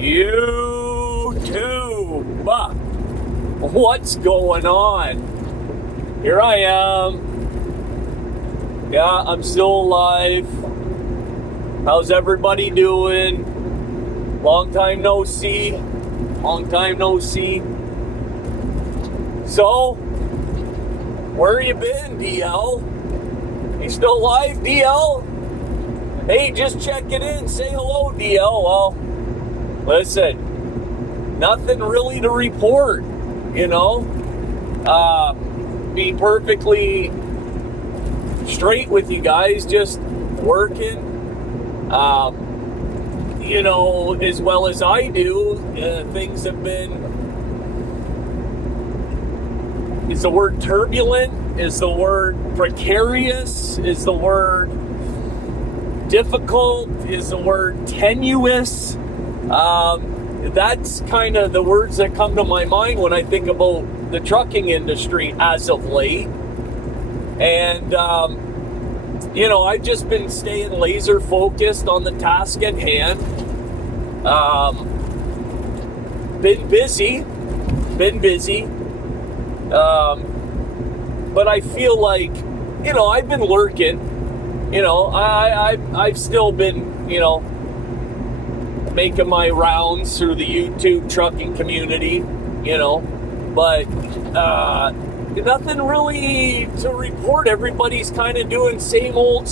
YouTube, what's going on? Here I am. Yeah, I'm still alive. How's everybody doing? Long time no see. So, where you been, DL? You still alive, DL? Hey, just checking in. Say hello, DL. Well, listen, nothing really to report, you know. Be perfectly straight with you guys, just working. You know, as well as I do, things have been, is the word turbulent, is the word precarious, is the word difficult, is the word tenuous. That's kind of the words that come to my mind when I think about the trucking industry as of late. And, you know, I've just been staying laser focused on the task at hand. Been busy. But I feel like, you know, I've been lurking. You know, I've still been, you know, making my rounds through the YouTube trucking community, you know, but nothing really to report. Everybody's kind of doing same old,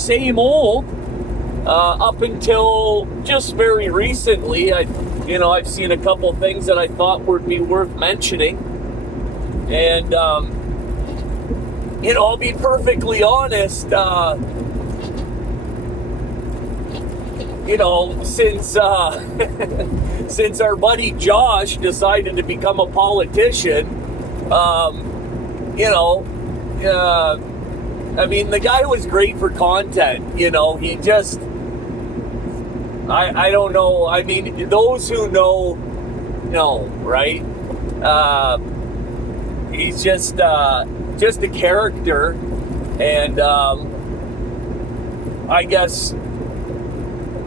up until just very recently. I've seen a couple things that I thought would be worth mentioning, and you know, I'll be perfectly honest. You know, since since our buddy Josh decided to become a politician, you know, I mean, the guy was great for content. You know, he just, I don't know. I mean, those who know, right? He's just a character, and I guess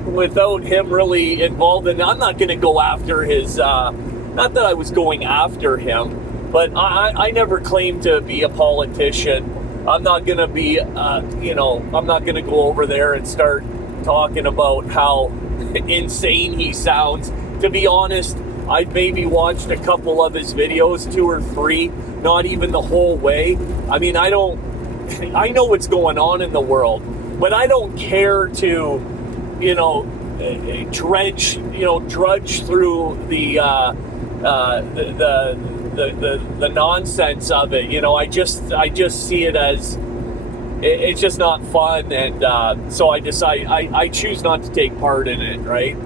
without him really involved, and I'm not going to go after his, not that I was going after him, but I never claimed to be a politician. I'm not going to be, you know, I'm not going to go over there and start talking about how insane he sounds. To be honest, I've maybe watched a couple of his videos, 2 or 3, not even the whole way. I mean, I know what's going on in the world, but I don't care to, you know, drudge through the nonsense of it. You know, I just see it as it's just not fun, and so I decide I choose not to take part in it, right?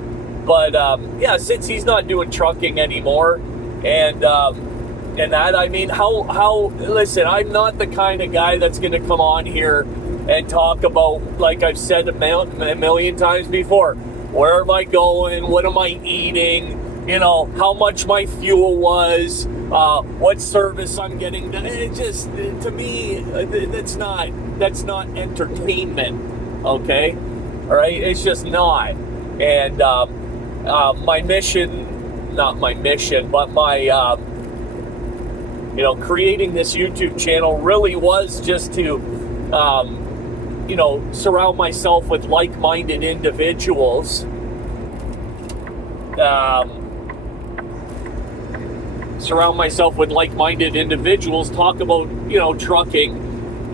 But yeah, since he's not doing trucking anymore, and that, I mean, how listen, I'm not the kind of guy that's going to come on here and talk about, like I've said a million times before, where am I going, what am I eating, you know, how much my fuel was, what service I'm getting. It just, to me, that's not entertainment, okay? All right, it's just not. And my mission, not my mission, but my, you know, creating this YouTube channel really was just to, you know, surround myself with like-minded individuals. Talk about, you know, trucking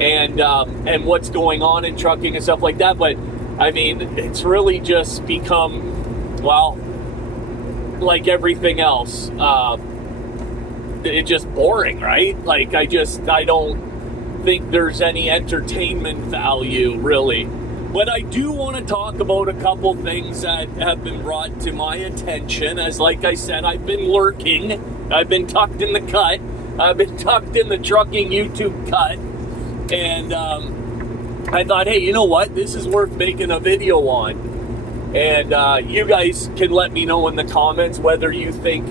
and what's going on in trucking and stuff like that. But I mean, it's really just become, well, like everything else, it's just boring, right? Like, I don't think there's any entertainment value, really. But I do want to talk about a couple things that have been brought to my attention. As like I said, I've been lurking. I've been tucked in the cut. I've been tucked in the trucking YouTube cut. And I thought, hey, you know what? This is worth making a video on. And you guys can let me know in the comments whether you think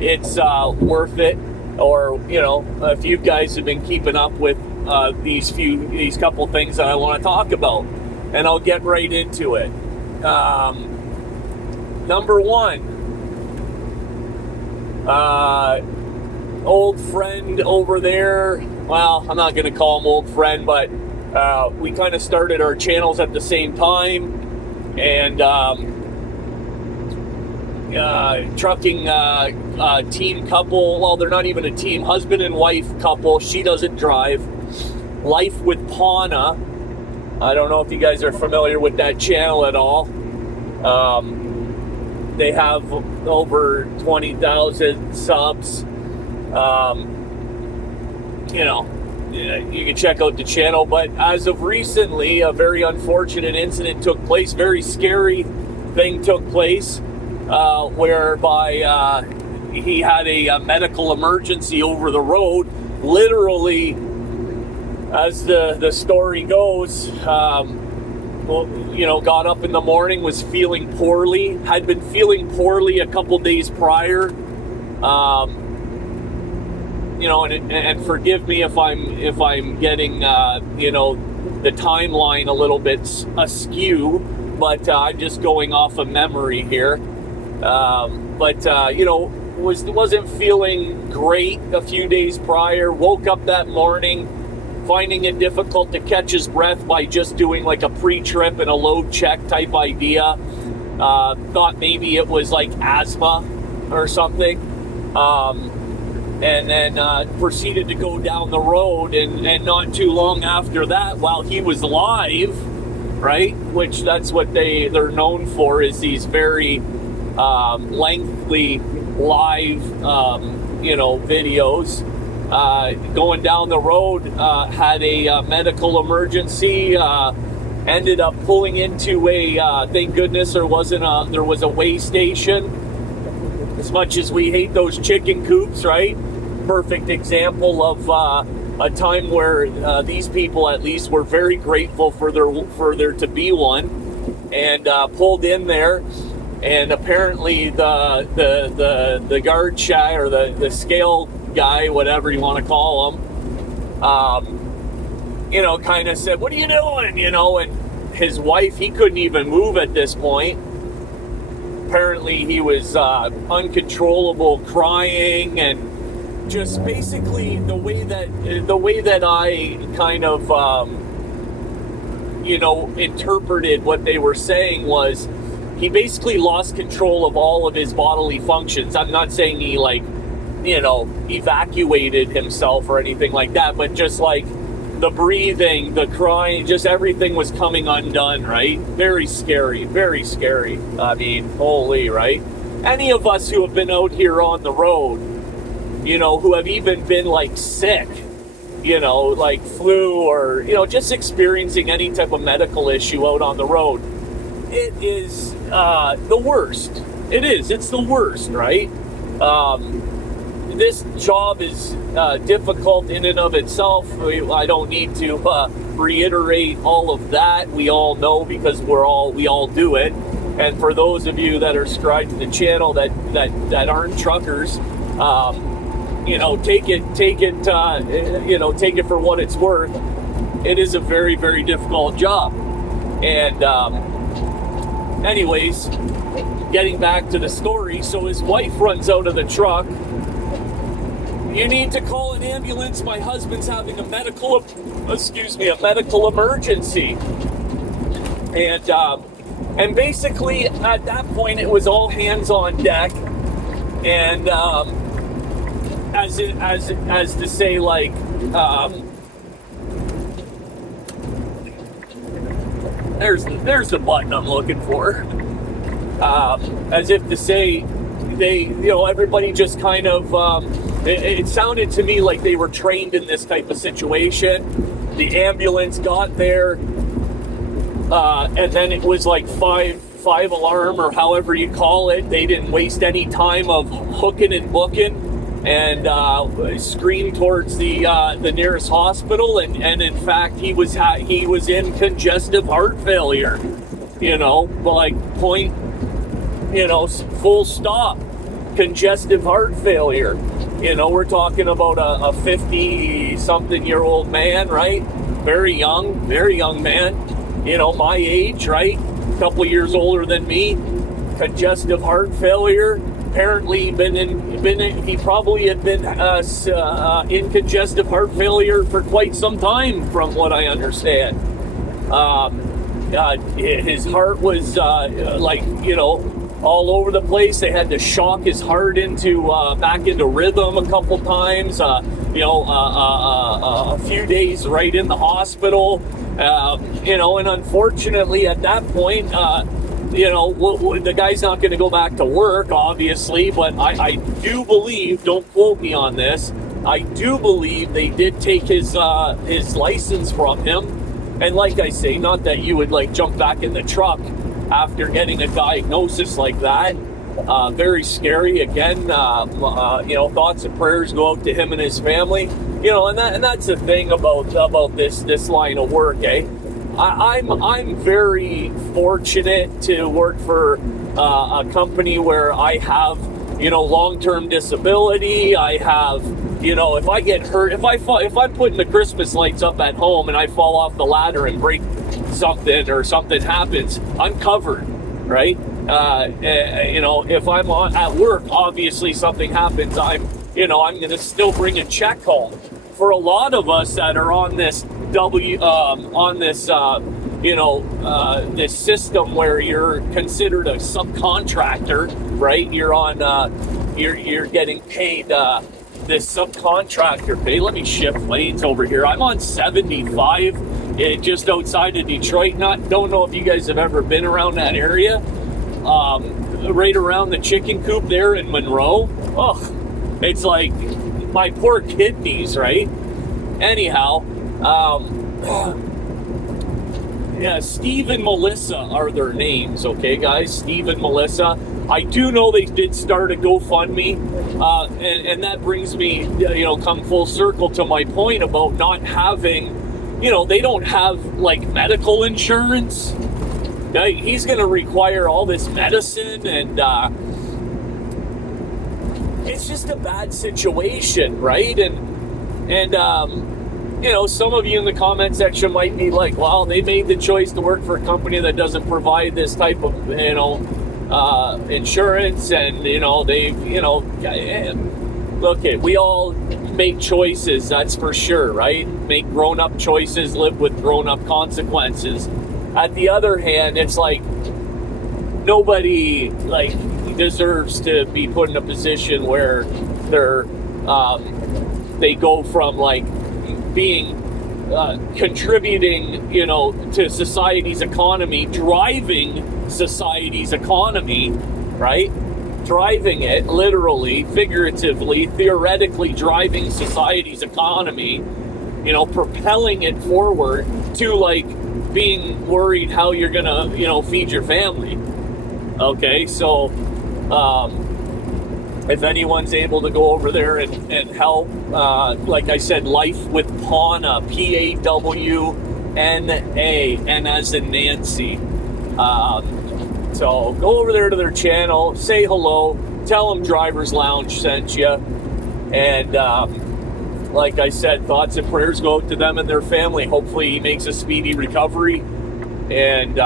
it's worth it, or, you know, if you guys have been keeping up with these couple things that I want to talk about. And I'll get right into it. Number one, old friend over there. Well, I'm not going to call him old friend, but we kind of started our channels at the same time, and trucking team couple. Well, they're not even a team, husband and wife couple. She doesn't drive. Life with Pauna. I don't know if you guys are familiar with that channel at all. They have over 20,000 subs. You know, you can check out the channel. But as of recently, a very unfortunate incident took place. Very scary thing took place, whereby he had a medical emergency over the road. Literally, as the story goes, well, you know, got up in the morning, was feeling poorly, had been feeling poorly a couple days prior. You know, and forgive me if I'm getting you know, the timeline a little bit askew, but I'm just going off of memory here. But you know, wasn't feeling great a few days prior. Woke up that morning, finding it difficult to catch his breath by just doing like a pre-trip and a load check type idea. Thought maybe it was like asthma or something. And then proceeded to go down the road, and not too long after that, while he was live, right, which that's what they're known for, is these very lengthy live you know, videos. Going down the road, had a medical emergency, ended up pulling into a thank goodness there was a weigh station. As much as we hate those chicken coops, right? Perfect example of a time where these people at least were very grateful for there to be one, and pulled in there, and apparently the guard guy, or the scale guy, whatever you want to call him, you know, kind of said, "What are you doing?" You know, and his wife, he couldn't even move at this point. Apparently he was uncontrollable, crying, and just basically the way that I kind of you know, interpreted what they were saying was he basically lost control of all of his bodily functions. I'm not saying he, like, you know, evacuated himself or anything like that, but just like the breathing, the crying, just everything was coming undone, right? Very scary, very scary. I mean, holy, right? Any of us who have been out here on the road, you know, who have even been like sick, you know, like flu, or, you know, just experiencing any type of medical issue out on the road, it is the worst. It is. It's the worst, right? This job is difficult in and of itself. I don't need to reiterate all of that. We all know, because we all do it. And for those of you that are subscribed to the channel that aren't truckers, you know, take it you know, take it for what it's worth. It is a very, very difficult job. And anyways, getting back to the story, so his wife runs out of the truck. "You need to call an ambulance. My husband's having a medical emergency." And basically at that point it was all hands on deck, and as to say, like, there's the button I'm looking for. As if to say, they, you know, everybody just kind of, it sounded to me like they were trained in this type of situation. The ambulance got there, and then it was like five alarm, or however you call it. They didn't waste any time of hooking and booking, and screamed towards the nearest hospital. And in fact, he was in congestive heart failure. You know, like point, you know, full stop. Congestive heart failure. You know, we're talking about a 50-something-year-old man, right? Very young man. You know, my age, right? A couple years older than me. Congestive heart failure. apparently he probably had been in congestive heart failure for quite some time, from what I understand. His heart was all over the place. They had to shock his heart back into rhythm a couple times. A few days right in the hospital. And unfortunately at that point, the guy's not going to go back to work, obviously, but I do believe, don't quote me on this, I do believe they did take his license from him. And like I say, not that you would jump back in the truck after getting a diagnosis like that. Very scary. Again, thoughts and prayers go out to him and his family. And that's the thing about this line of work, eh? I'm very fortunate to work for a company where I have, long-term disability. I have, if I get hurt, if I'm putting the Christmas lights up at home and I fall off the ladder and break something or something happens, I'm covered, right? If I'm at work, obviously something happens, I'm going to still bring a check home. For a lot of us that are on this this system where you're considered a subcontractor, right? You're on, you're getting paid this subcontractor pay. Let me shift lanes over here. I'm on 75, just outside of Detroit. Don't know if you guys have ever been around that area. Right around the chicken coop there in Monroe. Oh, it's like my poor kidneys, right? Anyhow, yeah, Steve and Melissa are their names, okay, guys? Steve and Melissa. I do know they did start a GoFundMe, and that brings me, come full circle to my point about not having, they don't have, medical insurance. He's going to require all this medicine, and it's just a bad situation, right? And some of you in the comment section might be like, well, they made the choice to work for a company that doesn't provide this type of, insurance, and, okay, we all make choices, that's for sure, right? Make grown-up choices, live with grown-up consequences. At the other hand, it's like nobody deserves to be put in a position where they go from being contributing, to society's economy, driving society's economy, right? Driving it, literally, figuratively, theoretically driving society's economy, propelling it forward to being worried how you're gonna, feed your family. Okay, so if anyone's able to go over there and help, like I said, Life with Pawna, P-A-W-N-A, and as in Nancy. So go over there to their channel, say hello, tell them Driver's Lounge sent you, and like I said, thoughts and prayers go out to them and their family. Hopefully he makes a speedy recovery. And,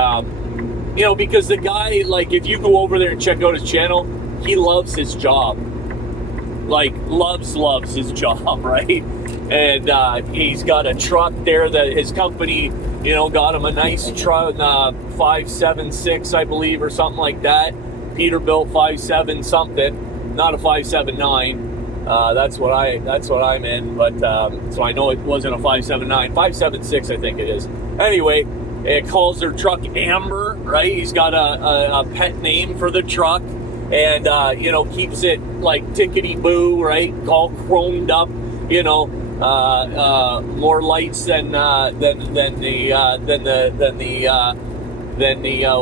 because the guy, if you go over there and check out his channel, he loves his job. Loves his job, right? And he's got a truck there that his company, got him a nice truck, 576, I believe, or something like that. Peterbilt 57 something, not a 579. That's what I'm in, but so I know it wasn't a 579, 576 I think it is. Anyway, it calls their truck Amber, right? He's got a pet name for the truck, and keeps it tickety boo, right? All chromed up, more lights than the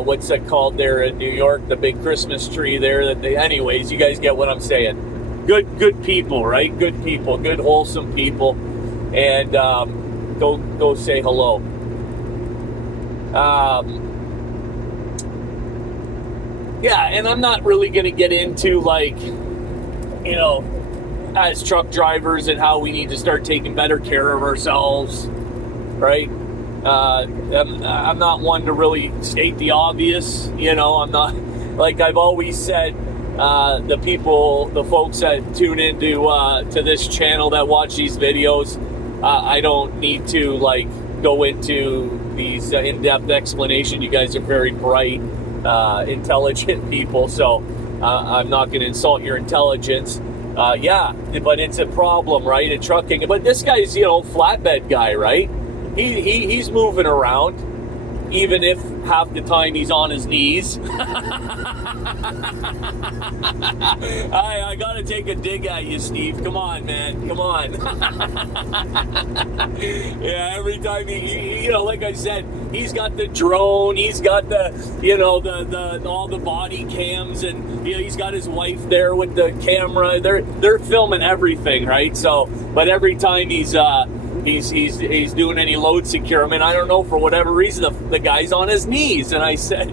what's that called there in New York, the big Christmas tree there. Anyways, you guys get what I'm saying. Good people, right? Good people, good wholesome people, and go say hello. Yeah, and I'm not really going to get into as truck drivers and how we need to start taking better care of ourselves, right? I'm not one to really state the obvious, I'm not, I've always said, the people, the folks that tune into to this channel that watch these videos. I don't need to like go into these in-depth explanation. You guys are very bright, intelligent people, so I'm not going to insult your intelligence. Yeah, but it's a problem, right, in trucking. But this guy's, you know, flatbed guy, right? He's moving around, even if half the time he's on his knees. I gotta take a dig at you, Steve. Come on, man. Come on. Yeah, every time he, you know, like I said, he's got the drone, he's got the, you know, the all the body cams, and you know, he's got his wife there with the camera. They're filming everything, right? So, but every time he's doing any load securement, I don't know, for whatever reason, the guy's on his knees. And I said,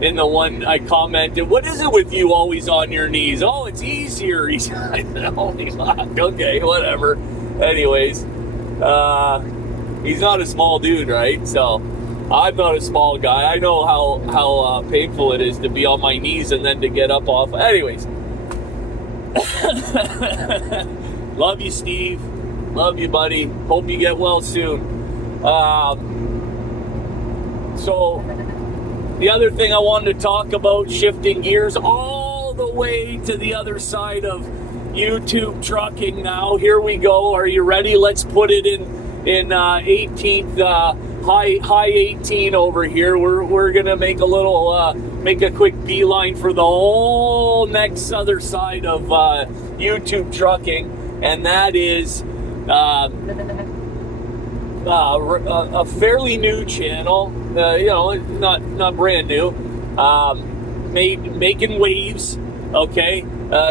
in the one I commented, what is it with you always on your knees? Oh, it's easier. He's okay, whatever. Anyways, he's not a small dude, right? So I'm not a small guy. I know how painful it is to be on my knees and then to get up off. Anyways, love you, Steve. Love you, buddy. Hope you get well soon. So the other thing I wanted to talk about, shifting gears all the way to the other side of YouTube trucking now. Here we go. Are you ready? Let's put it in 18th, high 18 over here. We're gonna make a little make a quick beeline for the whole next other side of YouTube trucking, and that is a fairly new channel, you know, not brand new, making waves. Okay,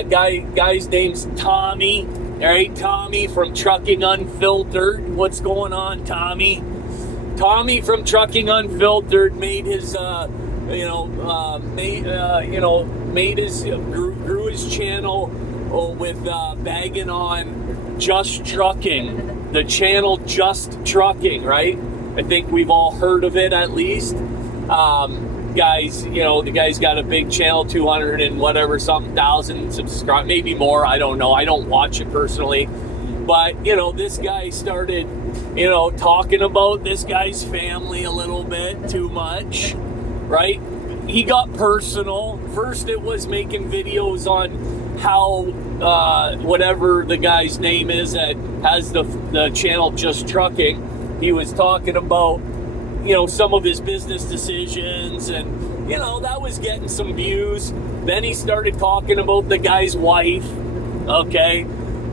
guy's name's Tommy. All right, Tommy from Trucking Unfiltered. What's going on, Tommy? Tommy from Trucking Unfiltered made his, grew his channel with bagging on Just Trucking. The channel Just Trucking, right? I think we've all heard of it at least. Guys, you know, the guy's got a big channel, 200 and whatever something thousand subscribers, maybe more. I don't know. I don't watch it personally. But, you know, this guy started, you know, talking about this guy's family a little bit too much, right? He got personal. First, it was making videos on how whatever the guy's name is that has the channel Just Trucking, he was talking about, you know, some of his business decisions, and, you know, that was getting some views. Then he started talking about the guy's wife, okay?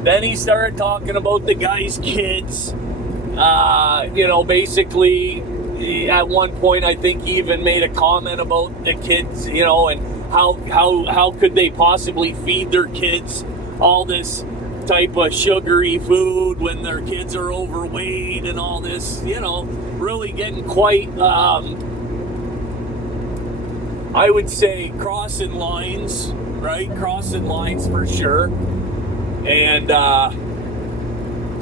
Then he started talking about the guy's kids. You know, basically, at one point, I think he even made a comment about the kids, you know, and how could they possibly feed their kids all this type of sugary food when their kids are overweight and all this, you know, really getting quite, I would say, crossing lines, right? Crossing lines for sure. And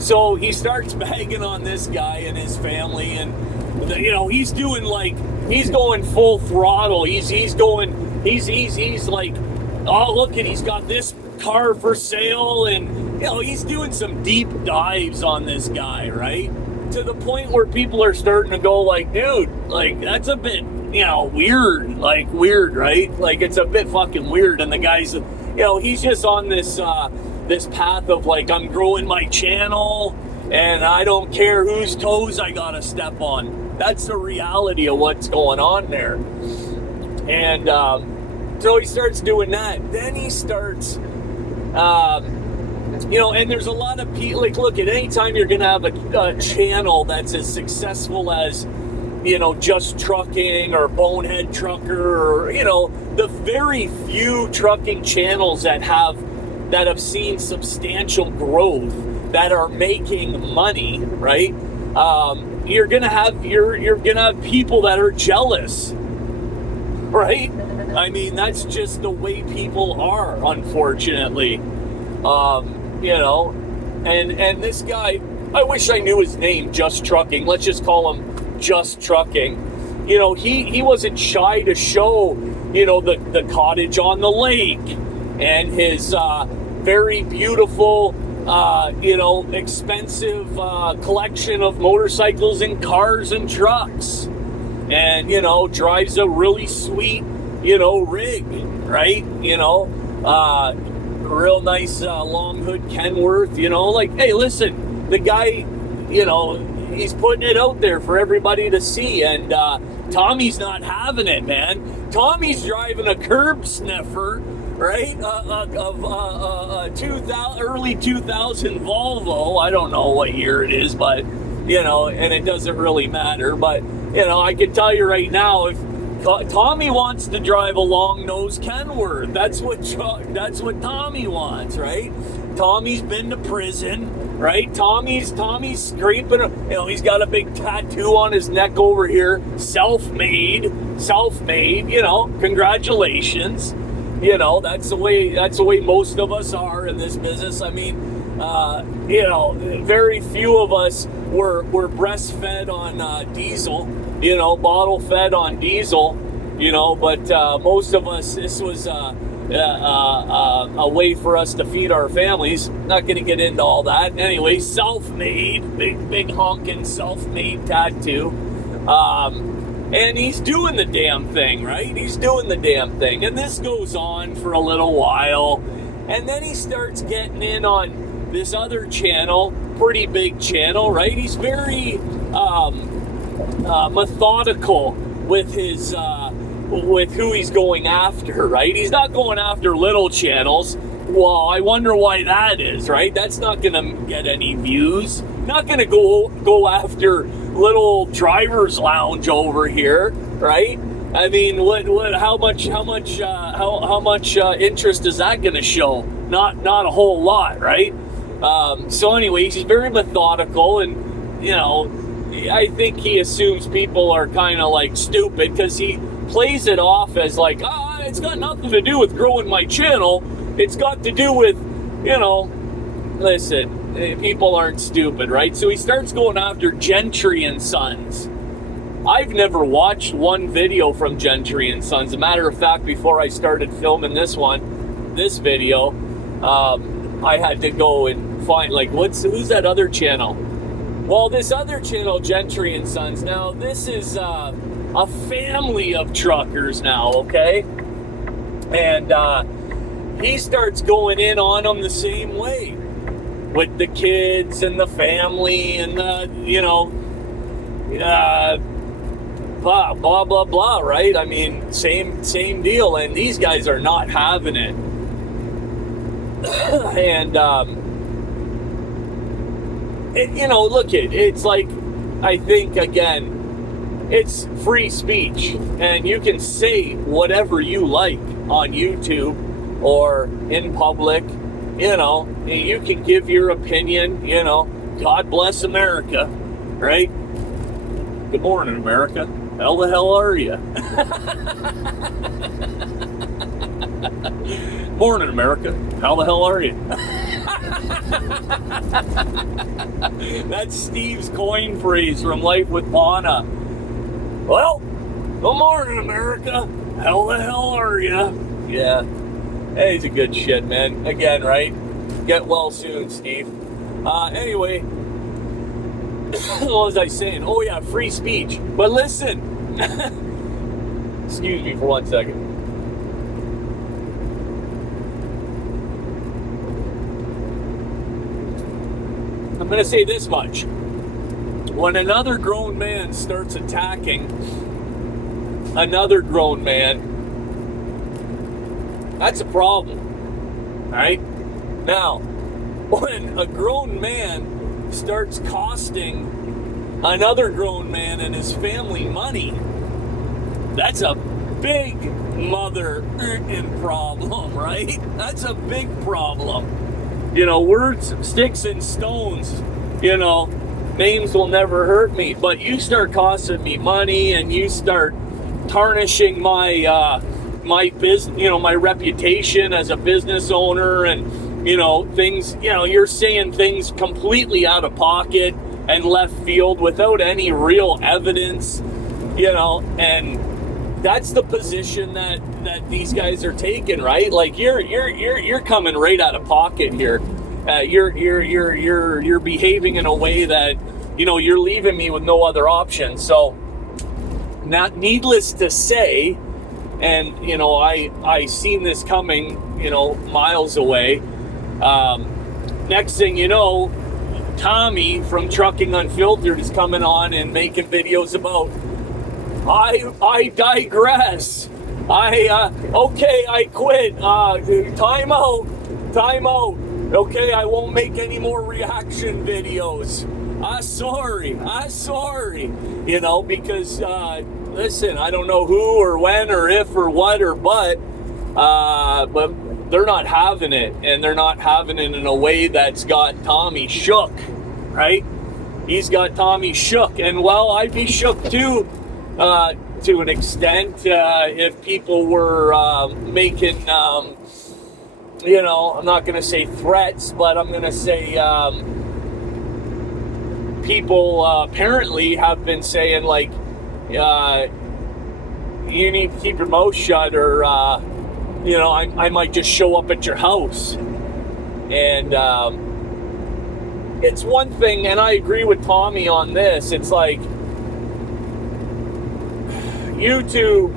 so he starts bagging on this guy and his family, and, you know, he's doing like, he's going full throttle. He's like, oh, look, and he's got this car for sale, and, you know, he's doing some deep dives on this guy, right? To the point where people are starting to go like, dude, like, that's a bit, you know, weird, right? Like, it's a bit fucking weird. And the guy's, you know, he's just on this this path of like, I'm growing my channel and I don't care whose toes I gotta step on. That's the reality of what's going on there. And so he starts doing that. Then he starts, you know, and there's a lot of people, like, look, at any time you're gonna have a channel that's as successful as, you know, Just Trucking or Bonehead Trucker, or, you know, the very few trucking channels that have seen substantial growth, that are making money, right? You're gonna have people that are jealous, right? I mean, that's just the way people are, unfortunately. You know, and this guy, I wish I knew his name, Just Trucking. Let's just call him Just Trucking. You know, he wasn't shy to show, you know, the cottage on the lake, and his very beautiful, expensive collection of motorcycles and cars and trucks, and, drives a really sweet, rig, right? Real nice long hood Kenworth, hey, listen, the guy, he's putting it out there for everybody to see, and Tommy's not having it, man. Tommy's driving a curb sniffer, right, of early 2000 Volvo. I don't know what year it is, but, and it doesn't really matter, but, I can tell you right now, if Tommy wants to drive a long-nosed Kenworth, that's what Tommy wants, right? Tommy's been to prison, right? Tommy's scraping, he's got a big tattoo on his neck over here, self-made, congratulations. That's the way most of us are in this business. I mean, very few of us were breastfed on diesel, bottle fed on diesel, but most of us, this was a way for us to feed our families. Not going to get into all that. Anyway, self-made, big honking self-made tattoo. And he's doing the damn thing, right? He's doing the damn thing. And this goes on for a little while. And then he starts getting in on this other channel, pretty big channel, right? He's very methodical with his with who he's going after, right? He's not going after little channels. Well, I wonder why that is, right? That's not gonna get any views. Not gonna go after little driver's lounge over here, right? I mean, how much interest is that gonna show? Not a whole lot, right? So anyway, he's very methodical, and I think he assumes people are kind of like stupid, because he plays it off as like, it's got nothing to do with growing my channel. It's got to do with, listen, people aren't stupid, right? So he starts going after Gentry and Sons. I've never watched one video from Gentry and Sons. As a matter of fact, before I started filming this video, I had to go and find, like, who's that other channel? Well, this other channel, Gentry and Sons, now this is a family of truckers now, okay? And he starts going in on them the same way, with the kids and the family and the, blah, blah, blah, blah, right? I mean, same deal, and these guys are not having it. And, it's like, I think, again, it's free speech, and you can say whatever you like on YouTube or in public, you can give your opinion, God bless America, right? Good morning, America. How the hell are you? Morning, America. How the hell are you? That's Steve's coin phrase from Life with Pana. Well, good morning, America. How the hell are you? Yeah. Hey, he's a good shit, man. Again, right? Get well soon, Steve. Anyway, what was I saying? Oh, yeah, free speech. But listen. Excuse me for 1 second. I'm going to say this much. When another grown man starts attacking another grown man, that's a problem. All right? Now, when a grown man starts costing another grown man and his family money, that's a big mother-in problem, right? That's a big problem. Words, sticks and stones, names will never hurt me, but you start costing me money and you start tarnishing my my business, my reputation as a business owner, and things, you're saying things completely out of pocket and left field without any real evidence, and that's the position that these guys are taking, right? Like you're coming right out of pocket here. You're behaving in a way that, you know, you're leaving me with no other option. So, not needless to say, and you know, I seen this coming, you know, miles away. Next thing you know, Tommy from Trucking Unfiltered is coming on and making videos about, I digress. Okay, I quit. Time out. Okay, I won't make any more reaction videos. Sorry. You know, because, listen, I don't know who or when or if or what or but they're not having it, and they're not having it in a way that's got Tommy shook, right? He's got Tommy shook, and well, I'd be shook too, to an extent, if people were making, you know, I'm not going to say threats, but I'm going to say people apparently have been saying, like, you need to keep your mouth shut, or you know, I might just show up at your house. And it's one thing, and I agree with Tommy on this, it's like, YouTube,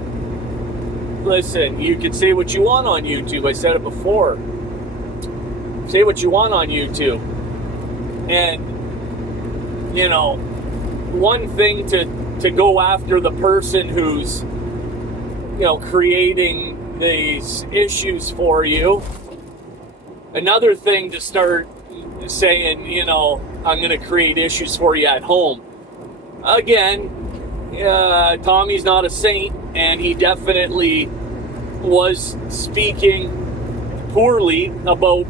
listen, you can say what you want on YouTube. I said it before. Say what you want on YouTube. And, you know, one thing to go after the person who's, you know, creating these issues for you. Another thing to start saying, you know, I'm going to create issues for you at home. Again, Tommy's not a saint, and he definitely was speaking poorly about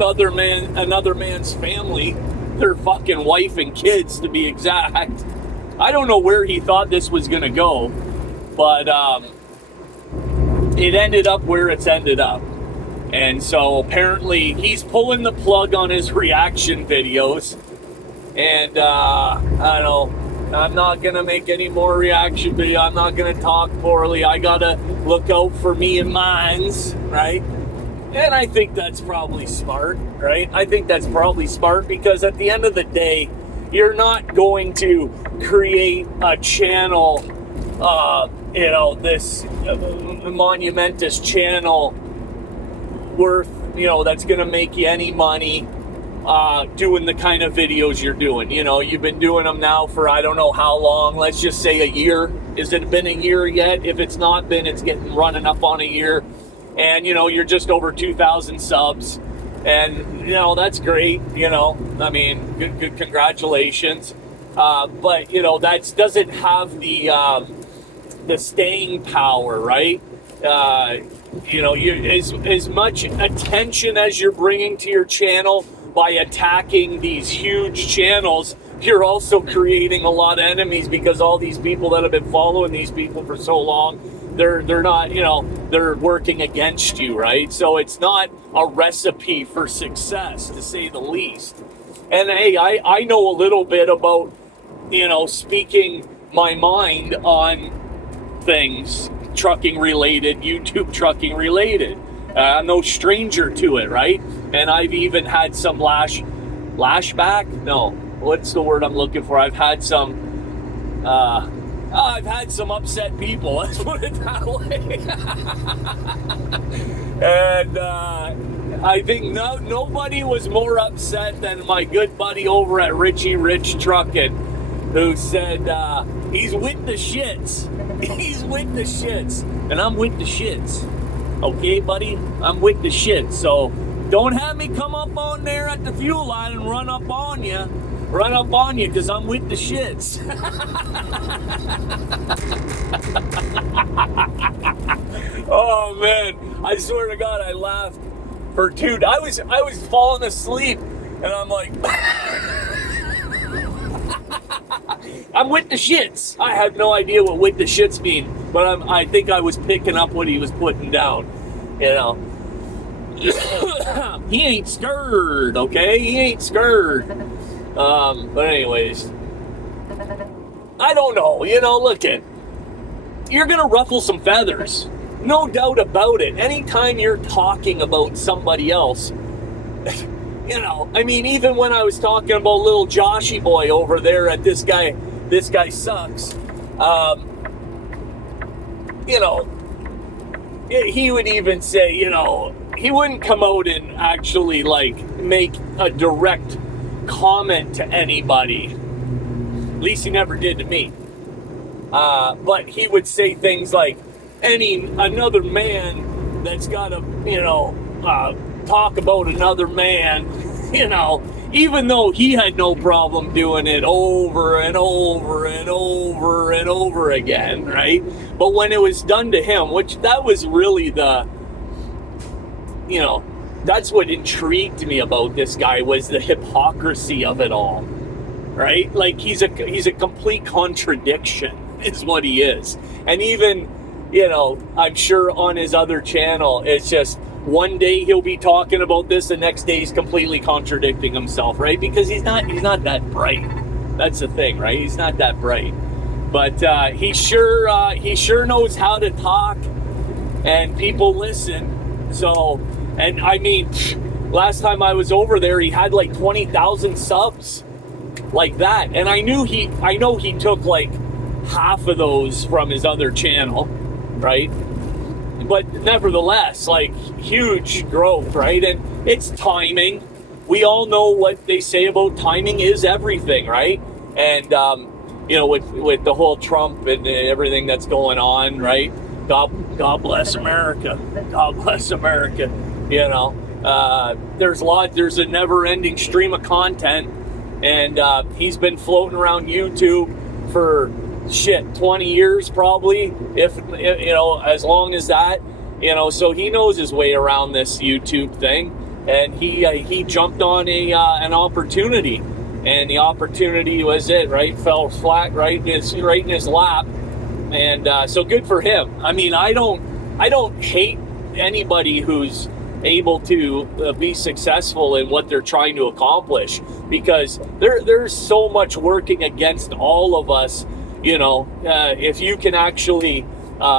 another man's family, their fucking wife and kids, to be exact. I don't know where he thought this was going to go, but it ended up where it's ended up. And so apparently he's pulling the plug on his reaction videos, and I don't know, I'm not going to make any more reaction video. I'm not going to talk poorly. I got to look out for me and mines, right? And I think that's probably smart, right? I think that's probably smart, because at the end of the day, you're not going to create a channel, you know, this monumentous channel worth, you know, that's going to make you any money doing the kind of videos you're doing. You know, you've been doing them now for I don't know how long. Let's just say a year. Has it been a year yet? If it's not been, it's running up on a year. And, you know, you're just over 2,000 subs. And, you know, that's great. You know, I mean, good congratulations. But, you know, that doesn't have the staying power, right? You know, as much attention as you're bringing to your channel by attacking these huge channels, you're also creating a lot of enemies, because all these people that have been following these people for so long, they're not, you know, they're working against you, right? So it's not a recipe for success, to say the least. And hey, I know a little bit about, you know, speaking my mind on things trucking related, YouTube trucking related. I'm no stranger to it, right? And I've even had some lashback? No, what's the word I'm looking for? I've had some upset people, let's put it that way. And I think nobody was more upset than my good buddy over at Richie Rich Trucking, who said he's with the shits. He's with the shits. And I'm with the shits. Okay, buddy? I'm with the shits. So don't have me come up on there at the fuel line and run up on you, because I'm with the shits. Oh man, I swear to God, I laughed for I was falling asleep, and I'm like, I'm with the shits. I have no idea what with the shits mean, but I think I was picking up what he was putting down, you know. He ain't scared, okay? He ain't scared. But anyways, I don't know, you know, look at, you're going to ruffle some feathers. No doubt about it. Anytime you're talking about somebody else, you know, I mean, even when I was talking about little Joshy boy over there at this guy sucks, you know, he would even say, you know, he wouldn't come out and actually like make a direct comment to anybody. At least he never did to me. But he would say things like, another man that's got to, you know, talk about another man, you know, even though he had no problem doing it over and over and over and over again, right? But when it was done to him, which that was really the, you know, that's what intrigued me about this guy, was the hypocrisy of it all, right? Like he's a complete contradiction is what he is. And even, you know, I'm sure on his other channel, it's just one day he'll be talking about this, the next day he's completely contradicting himself, right? Because he's not that bright. That's the thing, right? He's not that bright. But he sure knows how to talk, and people listen. So, and I mean, last time I was over there, he had like 20,000 subs, like that. And I know he took like half of those from his other channel, right? But nevertheless, like, huge growth, right? And it's timing. We all know what they say about timing is everything, right? And you know, with the whole Trump and everything that's going on, right? God bless America. God bless America. You know, there's a never-ending stream of content, and he's been floating around YouTube for 20 years probably, if you know, as long as that, you know. So he knows his way around this YouTube thing, and he jumped on an opportunity, and the opportunity was it, right? Fell flat right in his lap, and so good for him. I mean, I don't hate anybody who's able to be successful in what they're trying to accomplish, because there's so much working against all of us. You know, if you can actually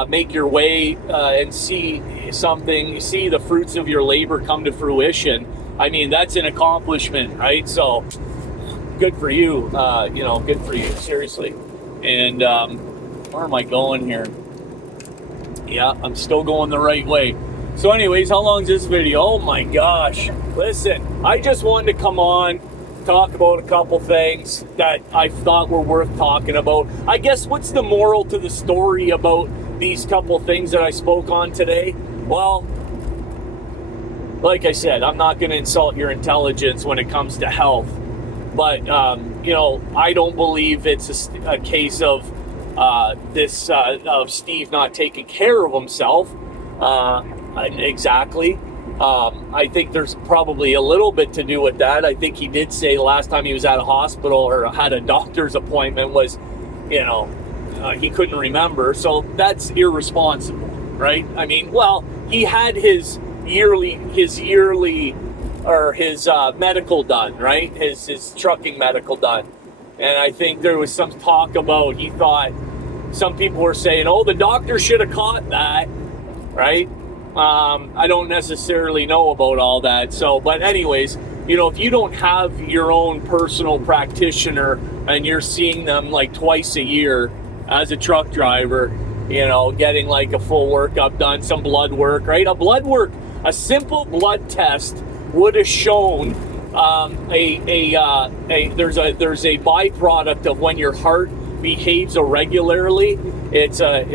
make your way and see the fruits of your labor come to fruition, I mean, that's an accomplishment, right? So good for you, you know, good for you, seriously. And where am I going here? Yeah, I'm still going the right way. So anyways, how long is this video? Oh my gosh. Listen, I just wanted to come on, talk about a couple things that I thought were worth talking about. I guess, what's the moral to the story about these couple things that I spoke on today? Well, like I said, I'm not going to insult your intelligence when it comes to health, but you know, I don't believe it's a case of of Steve not taking care of himself exactly. I think there's probably a little bit to do with that. I think he did say last time he was at a hospital or had a doctor's appointment was, you know, he couldn't remember. So that's irresponsible, right? I mean, well, he had his yearly or his medical done, right? His trucking medical done. And I think there was some talk about, he thought, some people were saying, oh, the doctor should have caught that, right? I don't necessarily know about all that. So, but anyways, you know, if you don't have your own personal practitioner and you're seeing them like twice a year as a truck driver, you know, getting like a full workup done, some blood work, right? A simple blood test would have shown there's a byproduct of when your heart behaves irregularly. It's a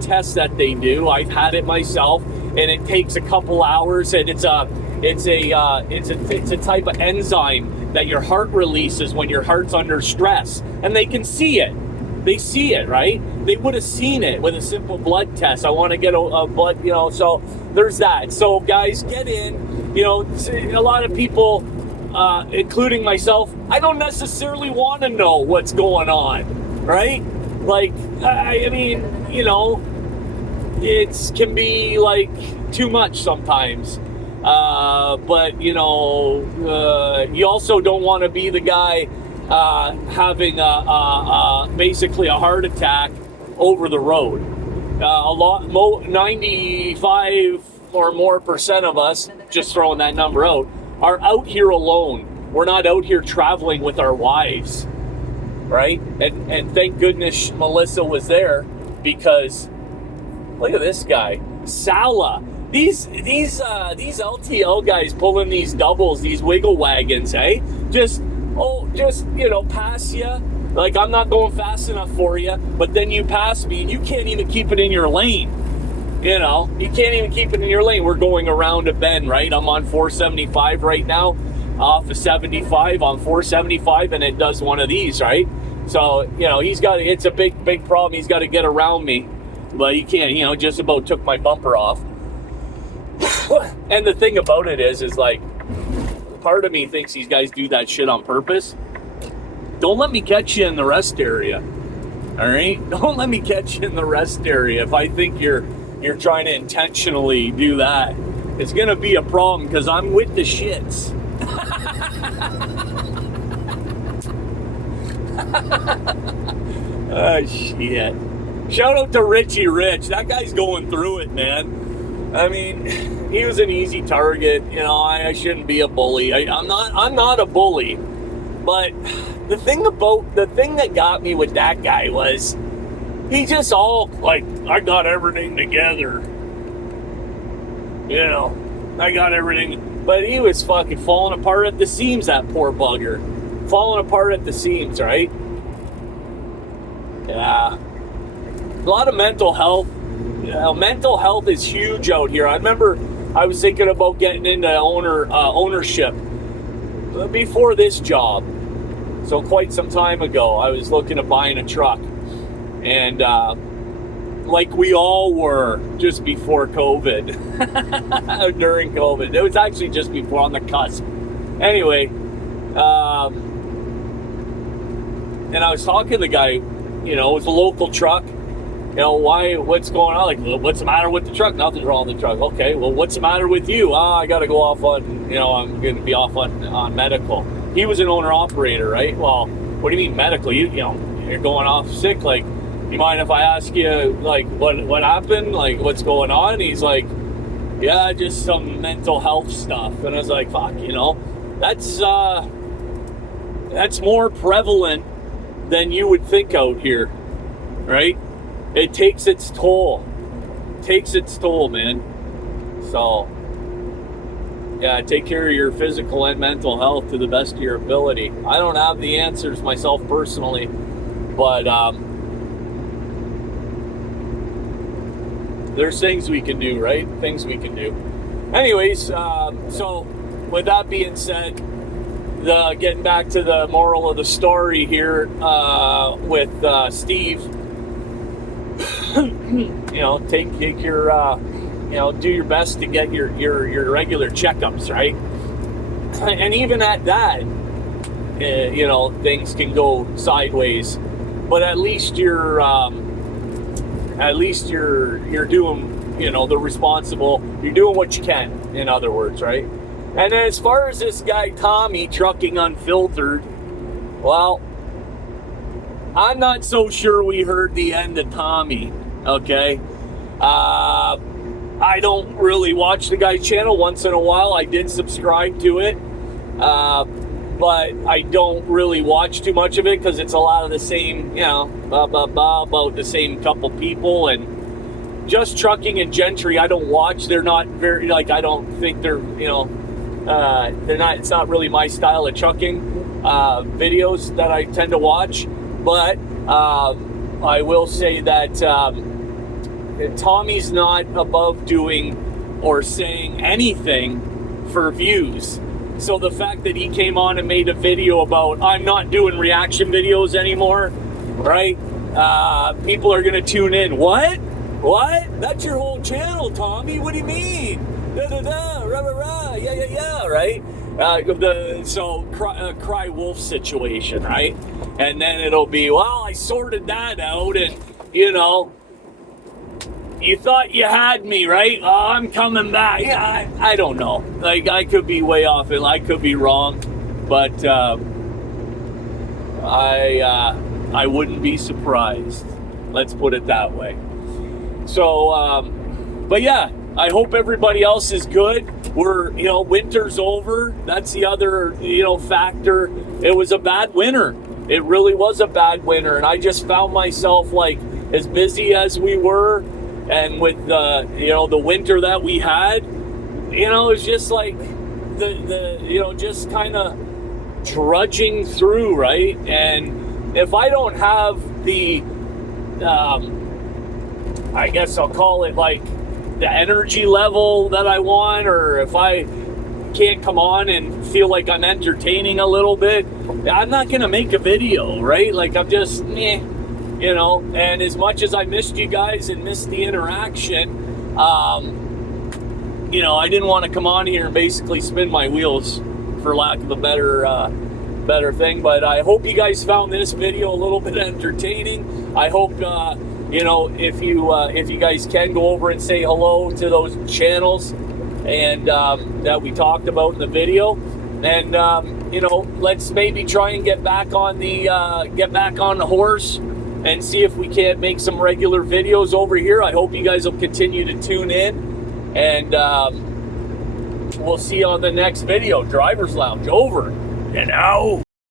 test that they do. I've had it myself, and it takes a couple hours, and it's a type of enzyme that your heart releases when your heart's under stress, and they can see it. They see it, right? They would have seen it with a simple blood test. I want to get a blood, you know, so there's that. So guys, get in, you know, a lot of people, including myself, I don't necessarily want to know what's going on, right? Like, I mean, you know, it can be like too much sometimes. But, you know, you also don't want to be the guy having basically a heart attack over the road. 95 or more % of us, just throwing that number out, are out here alone. We're not out here traveling with our wives, right? And thank goodness Melissa was there, because look at this guy, Sala. These LTL guys pulling these doubles, these wiggle wagons, eh? Just pass you. Like, I'm not going fast enough for you, but then you pass me and you can't even keep it in your lane. You can't even keep it in your lane. We're going around a bend, right? I'm on 475 right now, off of 75 on 475, and it does one of these, right? So, it's a big problem. He's got to get around me, but he can't, just about took my bumper off. And the thing about it is like, part of me thinks these guys do that shit on purpose. Don't let me catch you in the rest area, all right? Don't let me catch you in the rest area. If I think you're trying to intentionally do that, it's gonna be a problem, because I'm with the shits. Oh, shit. Shout out to Richie Rich. That guy's going through it, man. I mean, he was an easy target. I shouldn't be a bully. I'm not a bully. But the thing that got me with that guy was, he just all like, I got everything together. I got everything. But he was fucking falling apart at the seams, that poor bugger. Falling apart at the seams, right? Yeah. A lot of mental health. Mental health is huge out here. I remember I was thinking about getting into ownership before this job. So quite some time ago, I was looking at buying a truck. And like we all were just before COVID. During COVID. It was actually just before, on the cusp. Anyway, and I was talking to the guy, it was a local truck. What's going on? Like, what's the matter with the truck? Nothing's wrong with the truck. Okay, well, what's the matter with you? I got to go off on, I'm going to be off on medical. He was an owner-operator, right? Well, what do you mean medical? You're going off sick. Like, you mind if I ask you, like, what happened? Like, what's going on? And he's like, yeah, just some mental health stuff. And I was like, fuck, that's more prevalent than you would think out here, right? It takes its toll. Man. So, yeah, take care of your physical and mental health to the best of your ability. I don't have the answers myself personally, but there's things we can do, right? Things we can do. Anyways, so with that being said, getting back to the moral of the story here with Steve. Take your do your best to get your regular checkups, right? And even at that, things can go sideways, but at least you're doing, the responsible. You're doing what you can, in other words, right? And then as far as this guy Tommy trucking unfiltered, well, I'm not so sure we heard the end of Tommy, okay? I don't really watch the guy's channel. Once in a while. I did subscribe to it, but I don't really watch too much of it, because it's a lot of the same, about the same couple people. And Just Trucking and Gentry, I don't watch. They're not very, I don't think they're, it's not really my style of trucking videos that I tend to watch. But I will say that Tommy's not above doing or saying anything for views. So the fact that he came on and made a video about, I'm not doing reaction videos anymore, right? People are going to tune in. What? That's your whole channel, Tommy. What do you mean? Da-da-da, rah-rah-rah, yeah, right? Cry wolf situation, right? And then it'll be, well, I sorted that out, and, you thought you had me, right? Oh, I'm coming back. Yeah, I don't know. I could be way off, and I could be wrong, but I wouldn't be surprised. Let's put it that way. So, but yeah, I hope everybody else is good. We're, winter's over. That's the other, factor. It was a bad winter. It really was a bad winter. And I just found myself like as busy as we were. And with the winter that we had, it's just like just kind of drudging through, right? And if I don't have the, I guess I'll call it like the energy level that I want, or if I can't come on and feel like I'm entertaining a little bit, I'm not going to make a video, right? Like I'm just, and as much as I missed you guys and missed the interaction, I didn't want to come on here and basically spin my wheels, for lack of a better thing. But I hope you guys found this video a little bit entertaining. I hope, if you guys can go over and say hello to those channels and that we talked about in the video. And, let's maybe try and get back on the horse and see if we can't make some regular videos over here. I hope you guys will continue to tune in, and we'll see you on the next video. Driver's Lounge over and out.